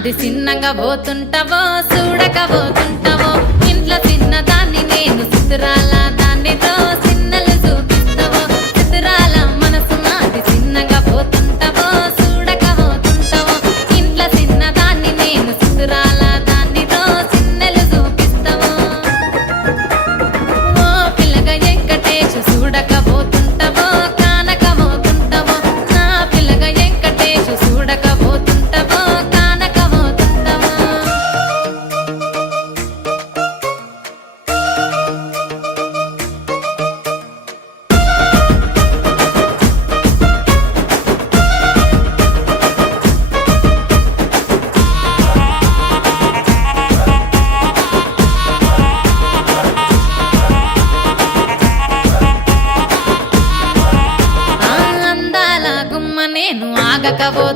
నాది చిన్నగా పోతుంటావో చూడకపోతుంటావో ఇంట్లో చిన్నదాన్ని నేను చిత్రాల దాన్నితో చిన్నలు చూపిస్తావో చిత్రాల మనసు నాది చిన్నగా పోతుంటావో చూడకపోతుంటావో ఇంట్లో చిన్నదాన్ని నేను చిత్రాల దాన్నితో చిన్నలు చూపిస్తావో ఓ పిల్లగా వెంకటేశు చూడకపోతుంటావో కానకపోతుంటావో నా పిల్లగా వెంకటేశు చూడకపోతుంటావో కానకపోతుంటావో ఆ అందాల గుమ్మ నేను ఆగకపోతుంటావో